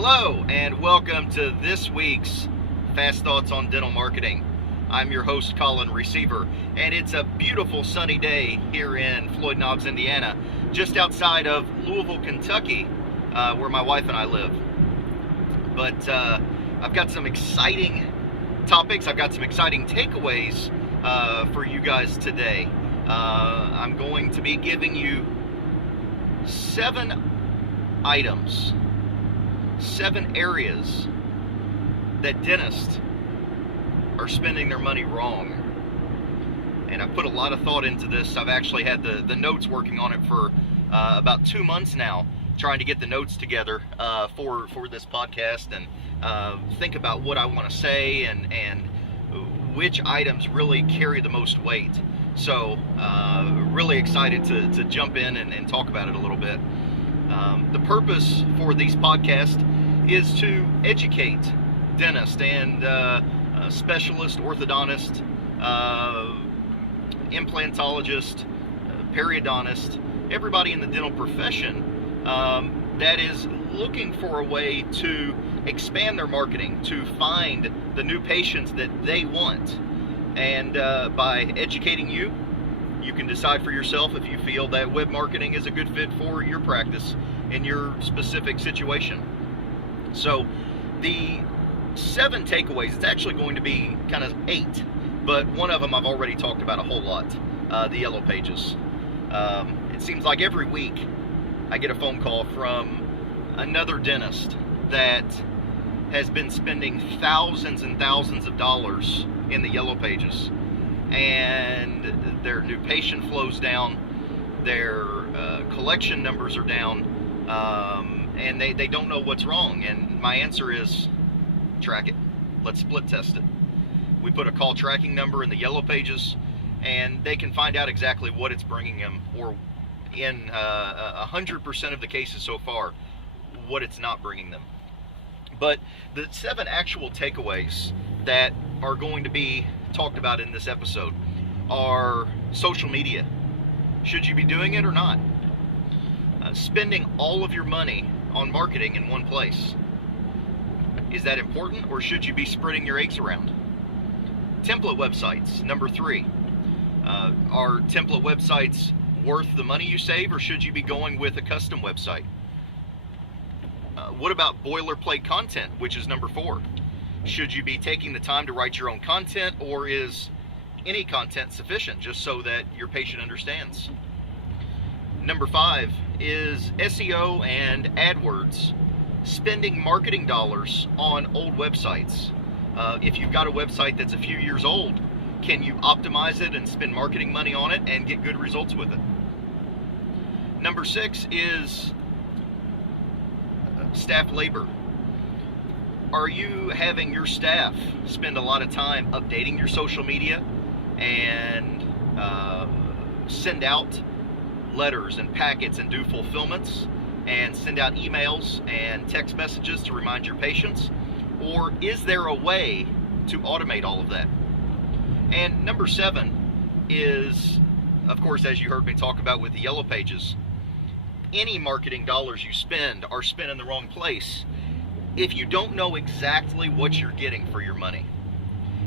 Hello and welcome to this week's Fast Thoughts on Dental Marketing. I'm your host, Colin Receiver, and it's a beautiful sunny day here in Floyd Knobs, Indiana, just outside of Louisville, Kentucky, where my wife and I live. But I've got some exciting topics, I've got some exciting takeaways for you guys today. I'm going to be giving you 7 items, 7 areas that dentists are spending their money wrong. And I've put a lot of thought into this. I've actually had the notes working on it for about 2 months now, trying to get the notes together for this podcast and think about what I want to say and which items really carry the most weight. So really excited to jump in and talk about it a little bit. The purpose for these podcasts is to educate dentists and specialists, orthodontists, implantologists, periodontists, everybody in the dental profession that is looking for a way to expand their marketing, to find the new patients that they want. And by educating you, you can decide for yourself if you feel that web marketing is a good fit for your practice in your specific situation. So the 7 takeaways, it's actually going to be kind of 8, but one of them I've already talked about a whole lot, the yellow pages. It seems like every week I get a phone call from another dentist that has been spending thousands and thousands of dollars in the yellow pages, and their new patient flow's down, their collection numbers are down, and they don't know what's wrong. And my answer is, track it. Let's split test it. We put a call tracking number in the yellow pages, and they can find out exactly what it's bringing them, or in 100% of the cases so far, what it's not bringing them. But the 7 actual takeaways that are going to be talked about in this episode are social media. Should you be doing it or not? Spending all of your money on marketing in one place. Is that important, or should you be spreading your eggs around? Template websites, number 3. Are template websites worth the money you save, or should you be going with a custom website? What about boilerplate content, which is number 4? Should you be taking the time to write your own content, or is any content sufficient just so that your patient understands? Number 5 is SEO and AdWords. Spending marketing dollars on old websites. If you've got a website that's a few years old, can you optimize it and spend marketing money on it and get good results with it? Number 6 is staff labor. Are you having your staff spend a lot of time updating your social media and send out letters and packets and do fulfillments and send out emails and text messages to remind your patients? Or is there a way to automate all of that? And number 7 is, of course, as you heard me talk about with the yellow pages, any marketing dollars you spend are spent in the wrong place if you don't know exactly what you're getting for your money.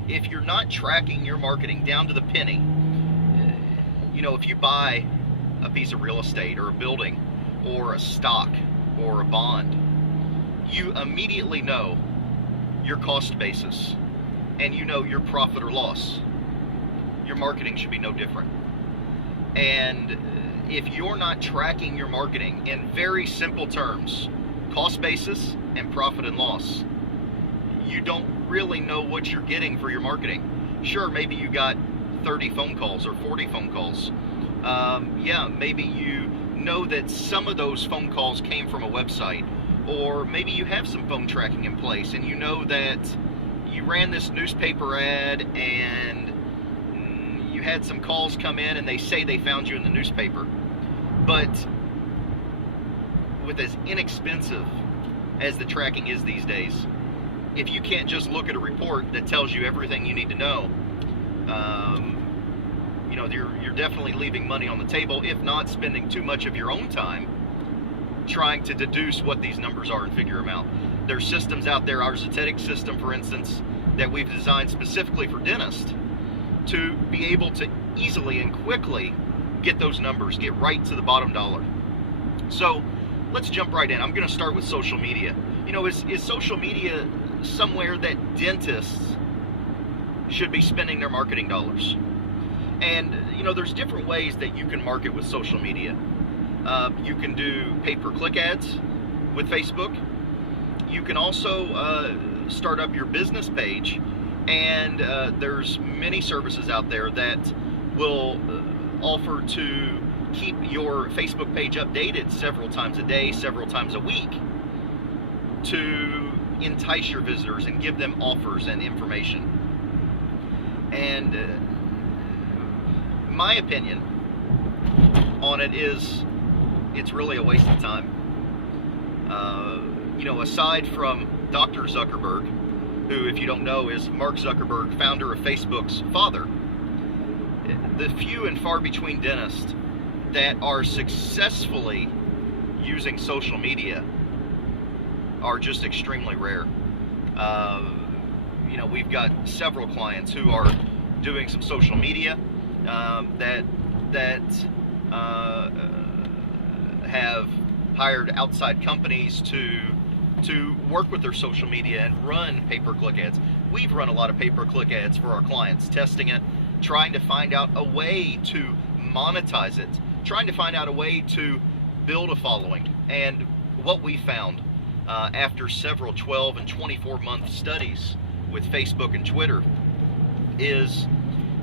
If you're not tracking your marketing down to the penny, if you buy a piece of real estate or a building or a stock or a bond, you immediately know your cost basis and you know your profit or loss. Your marketing should be no different. And if you're not tracking your marketing in very simple terms, cost basis and profit and loss, you don't really know what you're getting for your marketing. Sure, maybe you got 30 phone calls or 40 phone calls. Maybe you know that some of those phone calls came from a website, or maybe you have some phone tracking in place and you know that you ran this newspaper ad and you had some calls come in and they say they found you in the newspaper. But with as inexpensive as the tracking is these days, if you can't just look at a report that tells you everything you need to know, you're definitely leaving money on the table, if not spending too much of your own time trying to deduce what these numbers are and figure them out. There's systems out there, our Zetetic system, for instance, that we've designed specifically for dentists to be able to easily and quickly get those numbers, get right to the bottom dollar. So let's jump right in. I'm going to start with social media. You know, is social media somewhere that dentists should be spending their marketing dollars? And, you know, there's different ways that you can market with social media. You can do pay-per-click ads with Facebook. You can also start up your business page, and there's many services out there that will offer to keep your Facebook page updated several times a day, several times a week, to entice your visitors and give them offers and information. And my opinion on it is it's really a waste of time. You know, aside from Dr. Zuckerberg, who, if you don't know, is Mark Zuckerberg, founder of Facebook's father, the few and far between dentists that are successfully using social media are just extremely rare. You know, we've got several clients who are doing some social media that have hired outside companies to work with their social media and run pay-per-click ads. We've run a lot of pay-per-click ads for our clients, testing it, trying to find out a way to monetize it, trying to find out a way to build a following. And what we found after several 12 and 24-month studies with Facebook and Twitter is,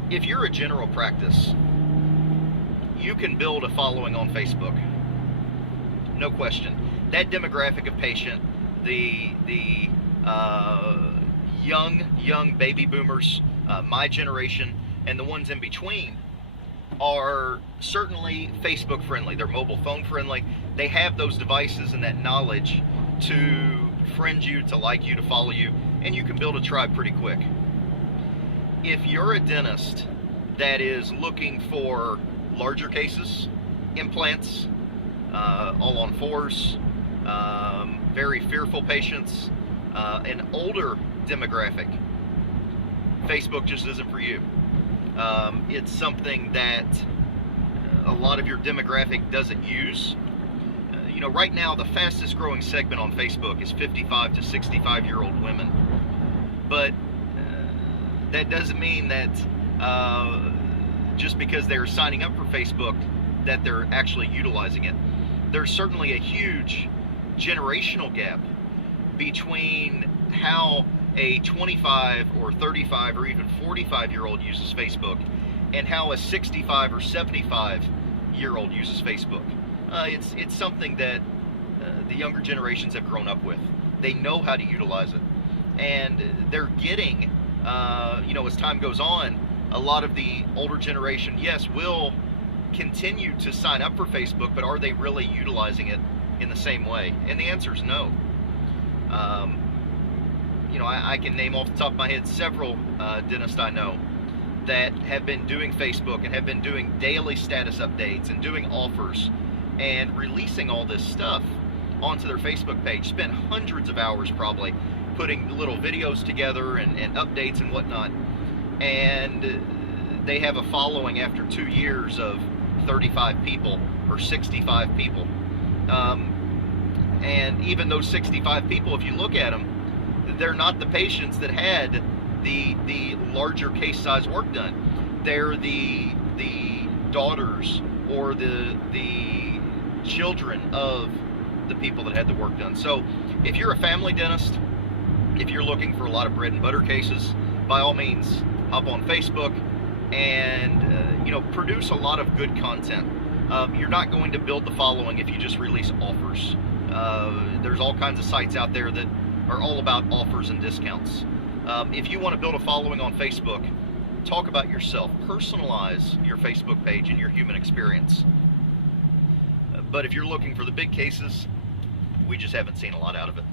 if you're a general practice, you can build a following on Facebook. No question. That demographic of patient, the young baby boomers, my generation, and the ones in between, are certainly Facebook friendly. They're mobile phone friendly. They have those devices and that knowledge to friend you, to like you, to follow you, and you can build a tribe pretty quick. If you're a dentist that is looking for larger cases, implants, all on fours, very fearful patients, an older demographic, Facebook just isn't for you. It's something that a lot of your demographic doesn't use. You know, right now the fastest growing segment on Facebook is 55 to 65-year-old women. But that doesn't mean that just because they're signing up for Facebook that they're actually utilizing it. There's certainly a huge generational gap between how a 25 or 35 or even 45-year-old uses Facebook and how a 65 or 75-year-old uses Facebook. It's something that the younger generations have grown up with. They know how to utilize it, and they're getting, you know, as time goes on, a lot of the older generation, yes, will continue to sign up for Facebook, but are they really utilizing it in the same way? And the answer is no. You know, I can name off the top of my head several dentists I know that have been doing Facebook and have been doing daily status updates and doing offers and releasing all this stuff onto their Facebook page. Spent hundreds of hours probably putting little videos together and updates and whatnot. And they have a following after 2 years of 35 people or 65 people. And even those 65 people, if you look at them, they're not the patients that had the larger case size work done. They're the daughters or the children of the people that had the work done. So if you're a family dentist, if you're looking for a lot of bread and butter cases, by all means hop on Facebook and you know, produce a lot of good content. You're not going to build the following if you just release offers. There's all kinds of sites out there that are all about offers and discounts. If you want to build a following on Facebook, talk about yourself. Personalize your Facebook page and your human experience. But if you're looking for the big cases, we just haven't seen a lot out of it.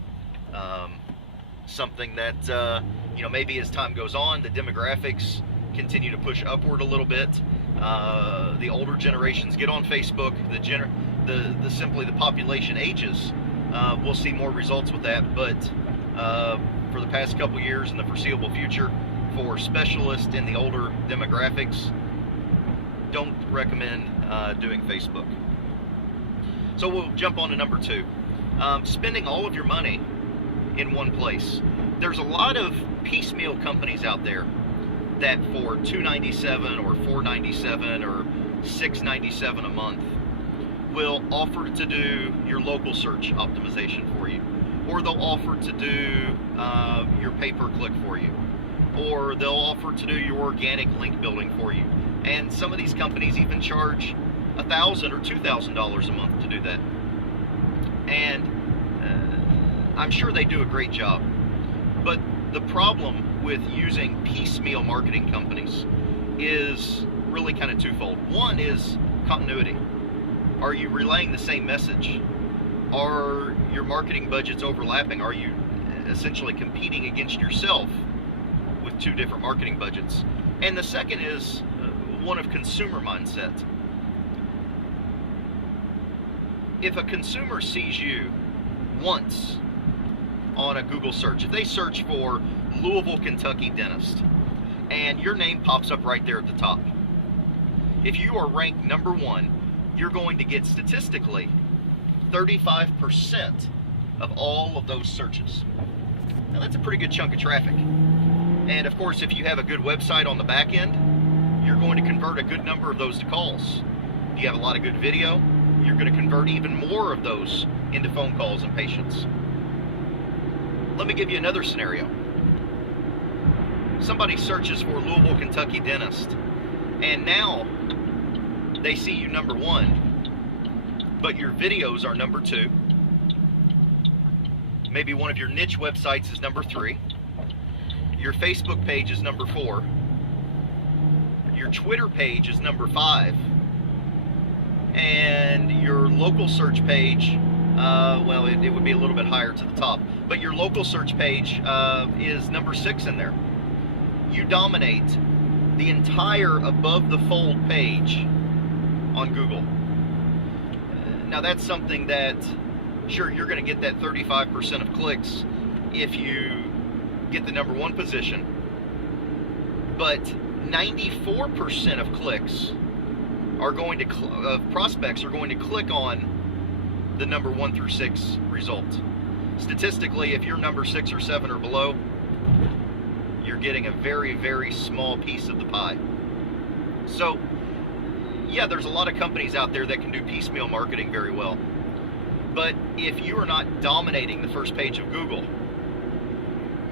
Something that, you know, maybe as time goes on, the demographics continue to push upward a little bit. The older generations get on Facebook. simply the population ages, we'll see more results with that. But for the past couple years and the foreseeable future, for specialists in the older demographics, don't recommend doing Facebook. So we'll jump on to number 2. Spending all of your money in one place. There's a lot of piecemeal companies out there that for $297 or $497 or $697 a month will offer to do your local search optimization for you, or they'll offer to do your pay-per-click for you, or they'll offer to do your organic link building for you. And some of these companies even charge $1,000 or $2,000 a month to do that. And I'm sure they do a great job. But the problem with using piecemeal marketing companies is really kind of twofold. One is continuity. Are you relaying the same message? Are your marketing budgets overlapping? Are you essentially competing against yourself with two different marketing budgets? And the second is one of consumer mindset. If a consumer sees you once on a Google search, if they search for Louisville, Kentucky dentist, and your name pops up right there at the top, if you are ranked number 1, you're going to get statistically 35% of all of those searches. Now that's a pretty good chunk of traffic. And of course, if you have a good website on the back end, you're going to convert a good number of those to calls. If you have a lot of good video, you're going to convert even more of those into phone calls and patients. Let me give you another scenario. Somebody searches for Louisville, Kentucky dentist, and now they see you number 1, but your videos are number 2. Maybe one of your niche websites is number 3. Your Facebook page is number 4. Your Twitter page is number 5. And your local search page, well, it would be a little bit higher to the top, but your local search page is number 6 in there. You dominate the entire above the fold page on Google. Now that's something that, sure, you're going to get that 35% of clicks if you get the number 1 position, but 94% of clicks are going to prospects are going to click on the number 1 through 6 result. Statistically, if you're number 6 or 7 or below, you're getting a very, very small piece of the pie. So, yeah, there's a lot of companies out there that can do piecemeal marketing very well. But if you are not dominating the first page of Google,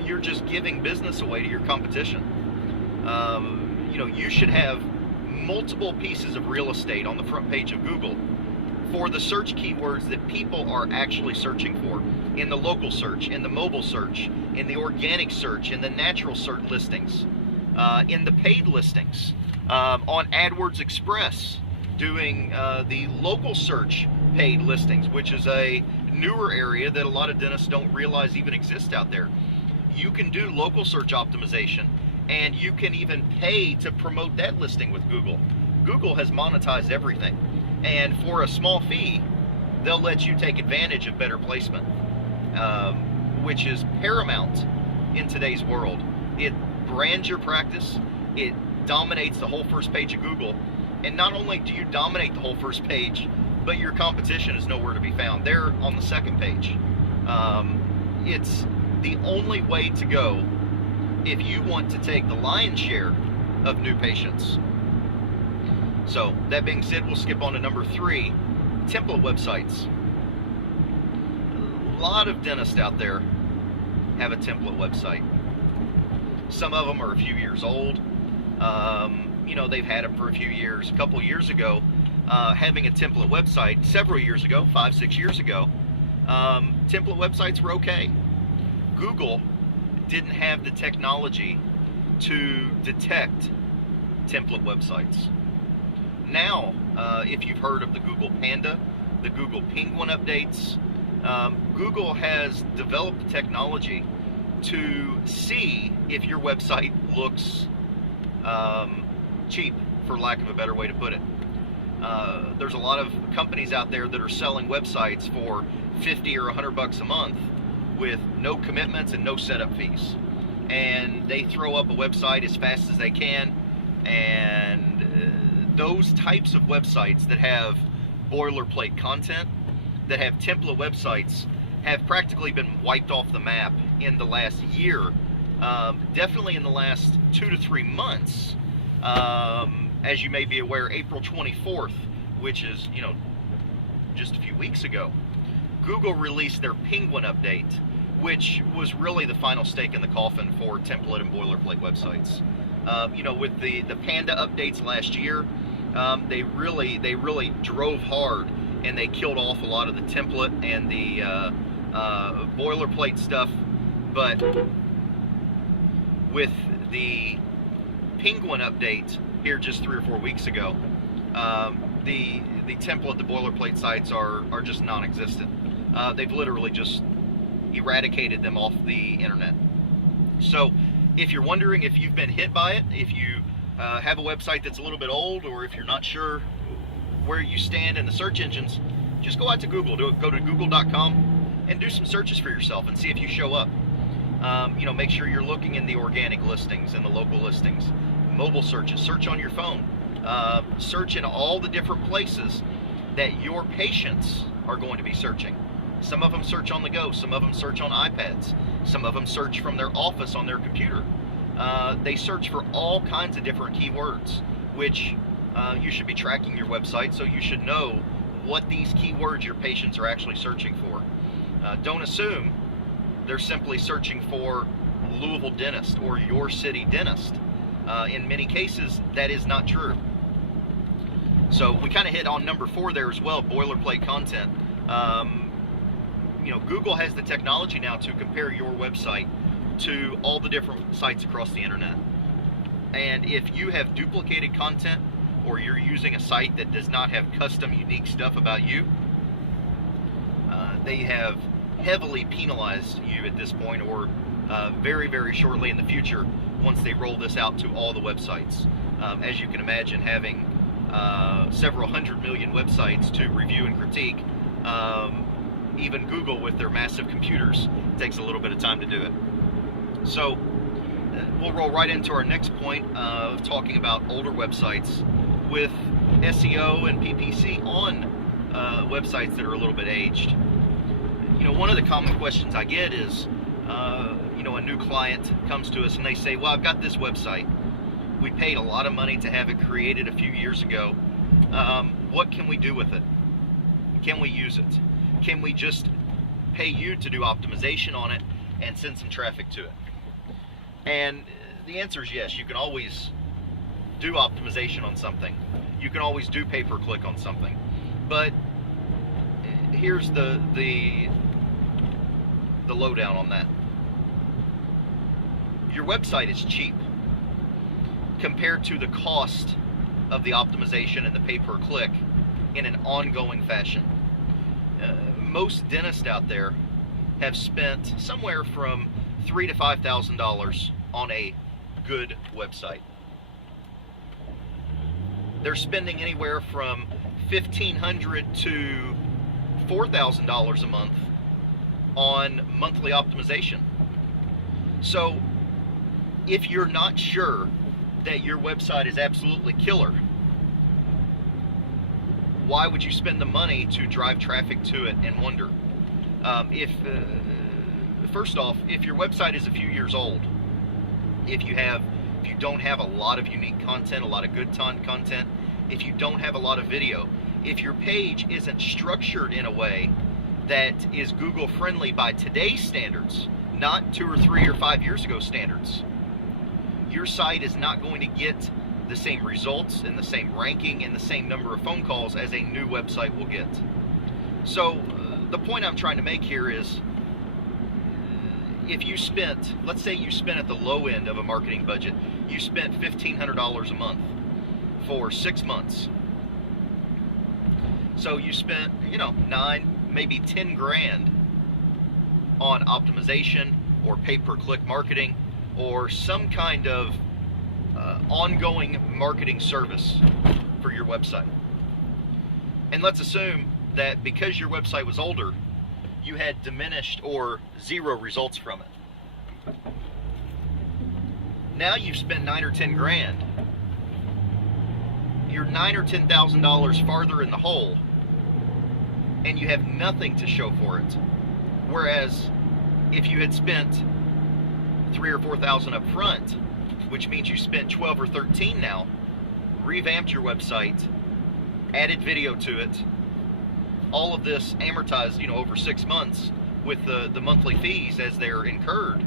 you're just giving business away to your competition. You should have multiple pieces of real estate on the front page of Google for the search keywords that people are actually searching for, in the local search, in the mobile search, in the organic search, in the natural search listings, in the paid listings, on AdWords Express, doing the local search paid listings, which is a newer area that a lot of dentists don't realize even exists out there. You can do local search optimization, and you can even pay to promote that listing with Google. Google has monetized everything, and for a small fee, they'll let you take advantage of better placement, which is paramount in today's world. It brands your practice, it dominates the whole first page of Google, and not only do you dominate the whole first page, but your competition is nowhere to be found. They're on the second page. It's the only way to go if you want to take the lion's share of new patients. So, that being said, we'll skip on to number 3, template websites. A lot of dentists out there have a template website. Some of them are a few years old. They've had them for a few years. A couple years ago, having a template website, several years ago, 5-6 years ago, template websites were okay. Google didn't have the technology to detect template websites. Now, if you've heard of the Google Panda, the Google Penguin updates, Google has developed technology to see if your website looks cheap, for lack of a better way to put it. There's a lot of companies out there that are selling websites for 50 or 100 bucks a month with no commitments and no setup fees. And they throw up a website as fast as they can. And those types of websites that have boilerplate content, that have template websites, have practically been wiped off the map in the last year. Definitely in the last 2 to 3 months. As you may be aware, April 24th, which is, just a few weeks ago, Google released their Penguin update, which was really the final stake in the coffin for template and boilerplate websites. With the Panda updates last year, they really drove hard, and they killed off a lot of the template and the boilerplate stuff. But with the Penguin update here just 3 or 4 weeks ago, the template, the boilerplate sites are just non-existent. They've literally just eradicated them off the internet. So if you're wondering if you've been hit by it, if you have a website that's a little bit old, or if you're not sure where you stand in the search engines, just go out to Google. Go to google.com and do some searches for yourself and see if you show up. Make sure you're looking in the organic listings and the local listings. Mobile searches, search on your phone. Search in all the different places that your patients are going to be searching. Some of them search on the go, some of them search on iPads, some of them search from their office on their computer. They search for all kinds of different keywords, which you should be tracking your website, so you should know what these keywords your patients are actually searching for. Don't assume they're simply searching for Louisville dentist or your city dentist. In many cases, that is not true. So we kind of hit on number 4 there as well, boilerplate content. Google has the technology now to compare your website to all the different sites across the internet. And if you have duplicated content, or you're using a site that does not have custom, unique stuff about you, they have heavily penalized you at this point, or very, very shortly in the future, once they roll this out to all the websites. As you can imagine, having several 100 million websites to review and critique, even Google with their massive computers takes a little bit of time to do it. So we'll roll right into our next point of talking about older websites with SEO and PPC on websites that are a little bit aged. One of the common questions I get is, a new client comes to us and they say, well, I've got this website. We paid a lot of money to have it created a few years ago. What can we do with it? Can we use it? Can we just pay you to do optimization on it and send some traffic to it? And the answer is yes. You can always do optimization on something. You can always do pay-per-click on something. But here's the lowdown on that. Your website is cheap compared to the cost of the optimization and the pay-per-click in an ongoing fashion. Most dentists out there have spent somewhere from $3,000 to $5,000 on a good website. They're spending anywhere from $1,500 to $4,000 a month on monthly optimization. So if you're not sure that your website is absolutely killer, why would you spend the money to drive traffic to it and wonder? First off, if your website is a few years old, if you don't have a lot of unique content, a lot of good content, if you don't have a lot of video, if your page isn't structured in a way that is Google friendly by today's standards, not 2 or 3 or 5 years ago standards, your site is not going to get the same results and the same ranking and the same number of phone calls as a new website will get. So the point I'm trying to make here is, if you spent, let's say you spent at the low end of a marketing budget, you spent $1,500 a month for 6 months. So you spent, 9, maybe 10 grand on optimization or pay-per-click marketing or some kind of ongoing marketing service for your website. And let's assume that because your website was older, you had diminished or zero results from it. Now you've spent 9 or 10 grand. You're $9,000 or $10,000 farther in the hole, and you have nothing to show for it. Whereas if you had spent $3,000 or $4,000 up front, which means you spent 12 or 13 now, revamped your website, added video to it, all of this amortized, over 6 months with the monthly fees as they're incurred,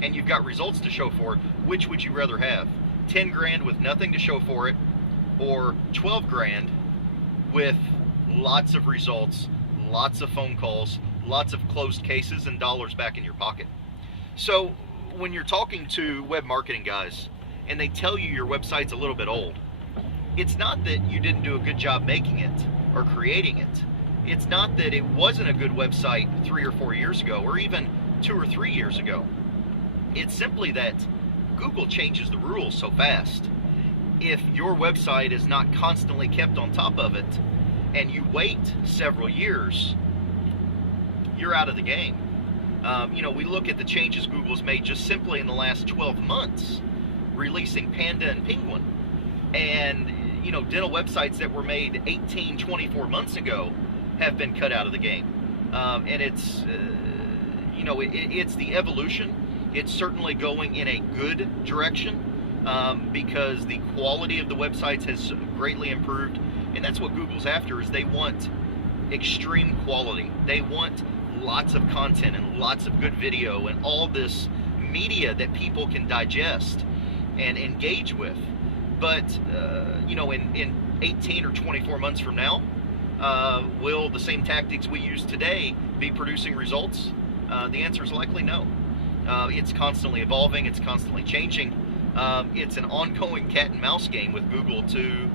and you've got results to show for it, which would you rather have? 10 grand with nothing to show for it, or 12 grand with lots of results, lots of phone calls, lots of closed cases, and dollars back in your pocket? So when you're talking to web marketing guys and they tell you your website's a little bit old, it's not that you didn't do a good job making it or creating it. It's not that it wasn't a good website 3 or 4 years ago, or even 2 or 3 years ago. It's simply that Google changes the rules so fast. If your website is not constantly kept on top of it, and you wait several years, you're out of the game. We look at the changes Google's made just simply in the last 12 months, releasing Panda and Penguin. And, dental websites that were made 18, 24 months ago have been cut out of the game. And it's, it's the evolution. It's certainly going in a good direction, because the quality of the websites has greatly improved. And that's what Google's after, is they want extreme quality. They want lots of content and lots of good video and all this media that people can digest and engage with. But, in 18 or 24 months from now, will the same tactics we use today be producing results? The answer is likely no. It's constantly evolving. It's constantly changing. It's an ongoing cat and mouse game with Google to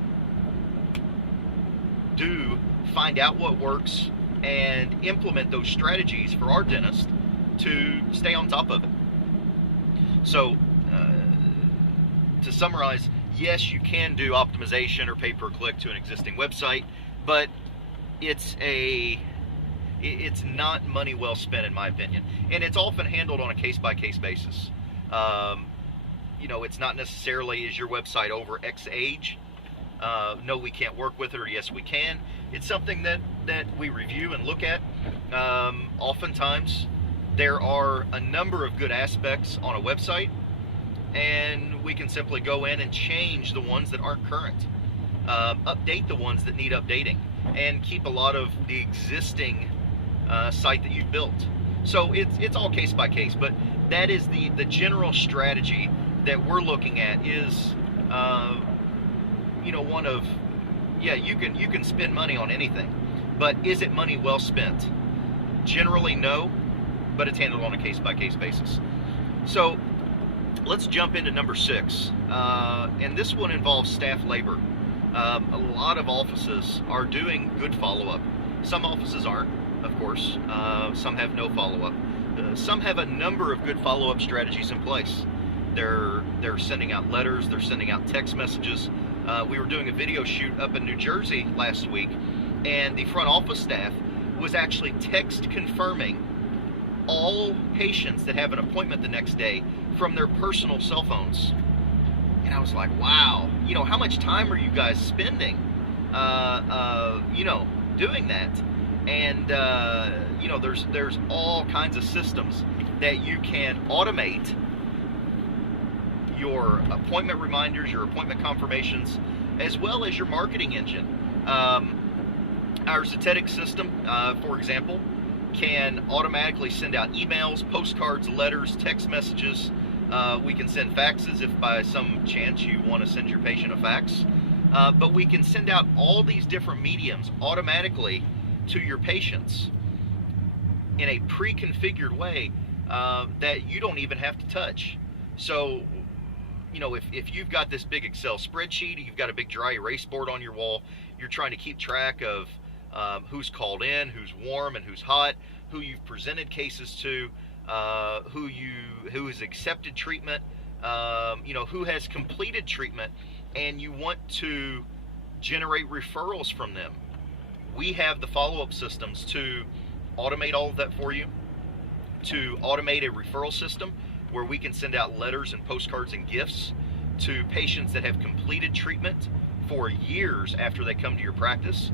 find out what works and implement those strategies for our dentist to stay on top of it. So, to summarize, yes, you can do optimization or pay-per-click to an existing website, but it's not money well spent, in my opinion. And it's often handled on a case-by-case basis. It's not necessarily, is your website over X age? No, we can't work with it, or yes, we can. It's something that we review and look at. Oftentimes, there are a number of good aspects on a website, and we can simply go in and change the ones that aren't current, update the ones that need updating, and keep a lot of the existing site that you've built. So it's all case by case, but that is the general strategy that we're looking at. Is one of, you can spend money on anything, but is it money well spent? Generally no, but it's handled on a case by case basis. So let's jump into number 6, and this one involves staff labor. A lot of offices are doing good follow-up. Some offices aren't, of course. Some have no follow-up. Some have a number of good follow-up strategies in place. They're sending out letters. They're sending out text messages. We were doing a video shoot up in New Jersey last week, and the front office staff was actually text confirming all patients that have an appointment the next day from their personal cell phones. And I was like, wow, how much time are you guys spending, doing that? And, there's all kinds of systems that you can automate your appointment reminders, your appointment confirmations, as well as your marketing engine. Our Zetetic system, for example, can automatically send out emails, postcards, letters, text messages. We can send faxes if by some chance you want to send your patient a fax. But we can send out all these different mediums automatically to your patients in a pre-configured way that you don't even have to touch. So, if you've got this big Excel spreadsheet, you've got a big dry erase board on your wall, you're trying to keep track of who's called in, who's warm and who's hot, who you've presented cases to, who has accepted treatment, who has completed treatment, and you want to generate referrals from them. We have the follow-up systems to automate all of that for you, to automate a referral system where we can send out letters and postcards and gifts to patients that have completed treatment for years after they come to your practice.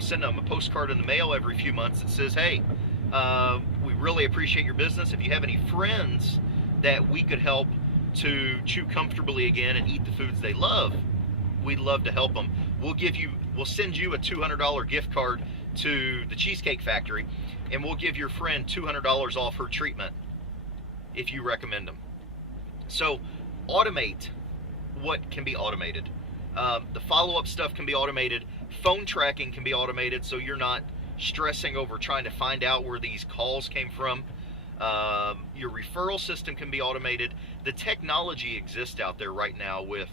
Send them a postcard in the mail every few months that says, hey, we really appreciate your business. If you have any friends that we could help to chew comfortably again and eat the foods they love, we'd love to help them. We'll send you a $200 gift card to the Cheesecake Factory, and we'll give your friend $200 off her treatment if you recommend them. So automate what can be automated. The follow-up stuff can be automated. Phone tracking can be automated, so you're not stressing over trying to find out where these calls came from. Your referral system can be automated. The technology exists out there right now with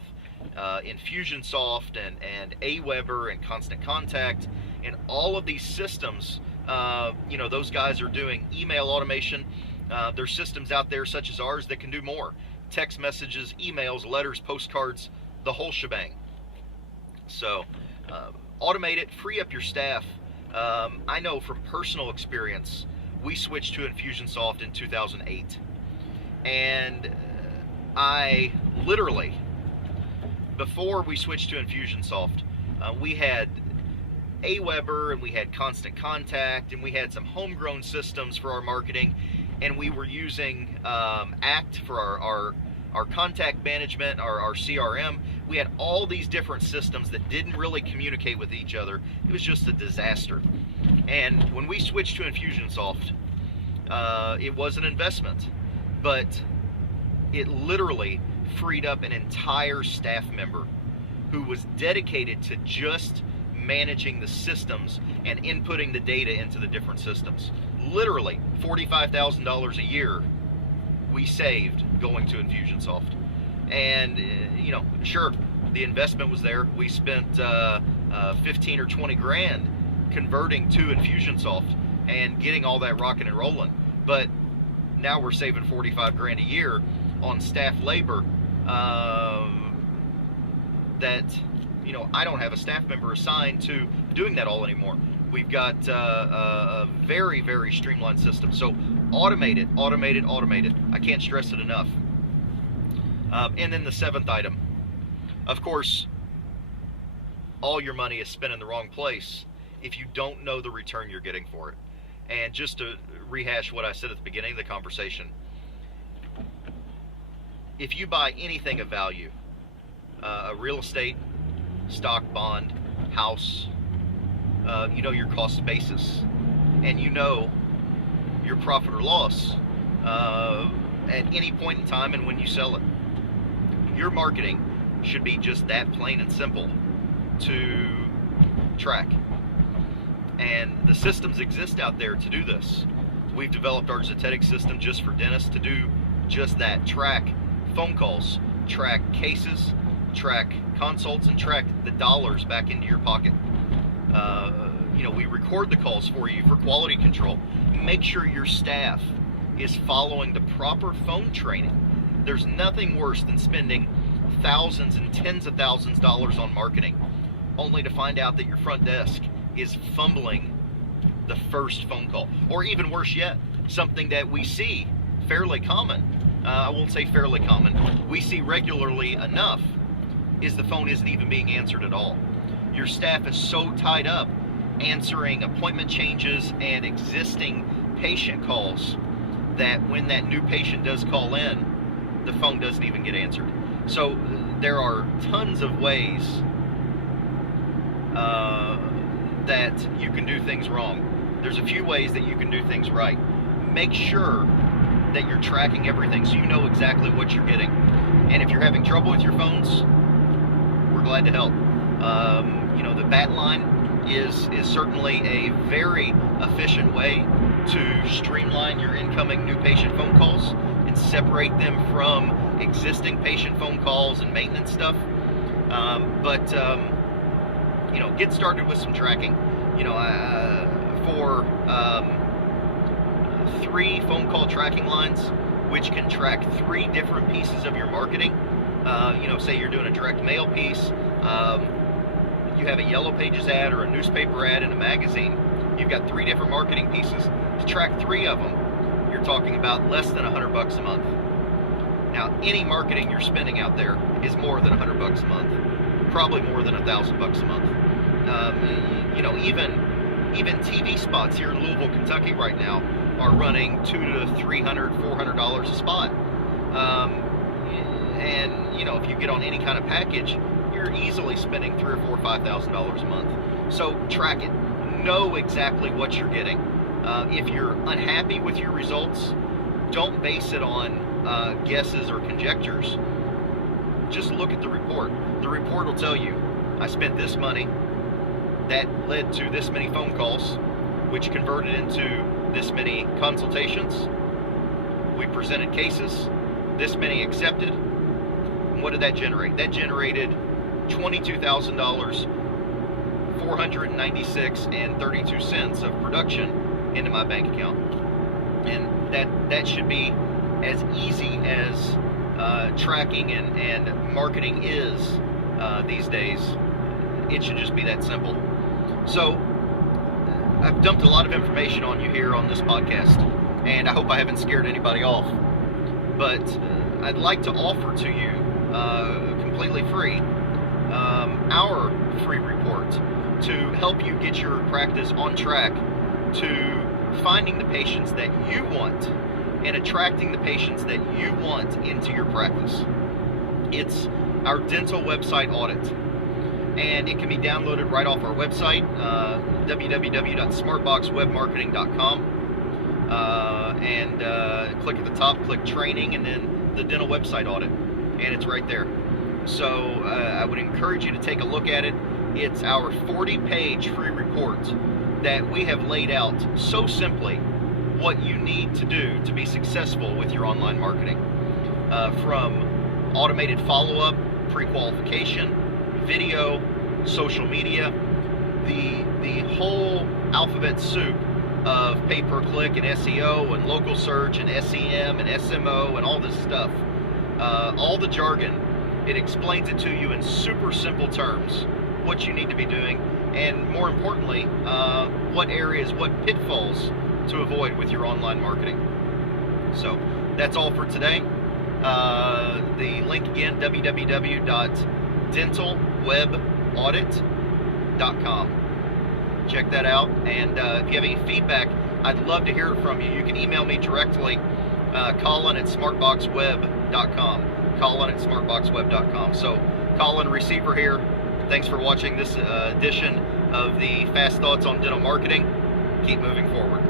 Infusionsoft and Aweber and Constant Contact and all of these systems. Those guys are doing email automation. There's systems out there such as ours that can do more. Text messages, emails, letters, postcards, the whole shebang. So automate it, free up your staff. I know from personal experience, we switched to Infusionsoft in 2008. And I literally, before we switched to Infusionsoft, we had Aweber and we had Constant Contact and we had some homegrown systems for our marketing, and we were using ACT for our contact management, our CRM. We had all these different systems that didn't really communicate with each other. It was just a disaster. And when we switched to Infusionsoft, it was an investment, but it literally freed up an entire staff member who was dedicated to just managing the systems and inputting the data into the different systems. Literally $45,000 a year we saved going to Infusionsoft. And sure, the investment was there. We spent 15 or 20 grand converting to Infusionsoft and getting all that rocking and rolling. But now we're saving 45 grand a year on staff labor that I don't have a staff member assigned to doing that all anymore. We've got a very, very streamlined system. So automate it, automate it, automate it. I can't stress it enough. And then the seventh item, of course, all your money is spent in the wrong place if you don't know the return you're getting for it. And just to rehash what I said at the beginning of the conversation, if you buy anything of value, a real estate, stock, bond, house, your cost basis, and your profit or loss at any point in time and when you sell it. Your marketing should be just that plain and simple to track. And the systems exist out there to do this. We've developed our Zetetic system just for dentists to do just that. Track phone calls, track cases, track consults, and track the dollars back into your pocket. We record the calls for you for quality control. Make sure your staff is following the proper phone training. There's nothing worse than spending thousands and tens of thousands of dollars on marketing only to find out that your front desk is fumbling the first phone call. Or even worse yet, something that we see fairly common, I won't say fairly common, we see regularly enough, is the phone isn't even being answered at all. Your staff is so tied up answering appointment changes and existing patient calls that when that new patient does call in, the phone doesn't even get answered. So there are tons of ways that you can do things wrong. There's a few ways that you can do things right. Make sure that you're tracking everything so you know exactly what you're getting. And if you're having trouble with your phones, we're glad to help. The bat line is certainly a very efficient way to streamline your incoming new patient phone calls and separate them from existing patient phone calls and maintenance stuff. Get started with some tracking. For 3 phone call tracking lines, which can track 3 different pieces of your marketing. Say you're doing a direct mail piece, you have a Yellow Pages ad or a newspaper ad in a magazine, you've got 3 different marketing pieces. To track 3 of them, you're talking about less than $100 a month. Now, any marketing you're spending out there is more than $100 a month, probably more than $1,000 a month. You know, even TV spots here in Louisville, Kentucky right now are running $200 to $300, $400 a spot. And you know, if you get on any kind of package, you're easily spending $3,000 or $4,000 or $5,000 a month. So track it. Know exactly what you're getting. If you're unhappy with your results, don't base it on guesses or conjectures. Just look at the report. The report will tell you, I spent this money, that led to this many phone calls, which converted into this many consultations. We presented cases, this many accepted. And what did that generate? That generated $22,000, $496.32 of production into my bank account. And that should be as easy as tracking and marketing is these days. It should just be that simple. So I've dumped a lot of information on you here on this podcast, and I hope I haven't scared anybody off. But I'd like to offer to you completely free our free report to help you get your practice on track to finding the patients that you want and attracting the patients that you want into your practice. It's our dental website audit, and it can be downloaded right off our website, www.smartboxwebmarketing.com, and click at the top, click training, and then the dental website audit, and it's right there. So I would encourage you to take a look at it. It's our 40-page free report that we have laid out so simply what you need to do to be successful with your online marketing. From automated follow-up, pre-qualification, video, social media, the whole alphabet soup of pay-per-click and SEO and local search and SEM and SMO and all this stuff. All the jargon, it explains it to you in super simple terms, what you need to be doing, and more importantly, what areas, what pitfalls to avoid with your online marketing. So that's all for today. The link again, www.dentalwebaudit.com. Check that out, and if you have any feedback, I'd love to hear from you. You can email me directly, Colin@smartboxweb.com. Colin@smartboxweb.com. So, Colin, receiver here. Thanks for watching this edition of the Fast Thoughts on Dental Marketing. Keep moving forward.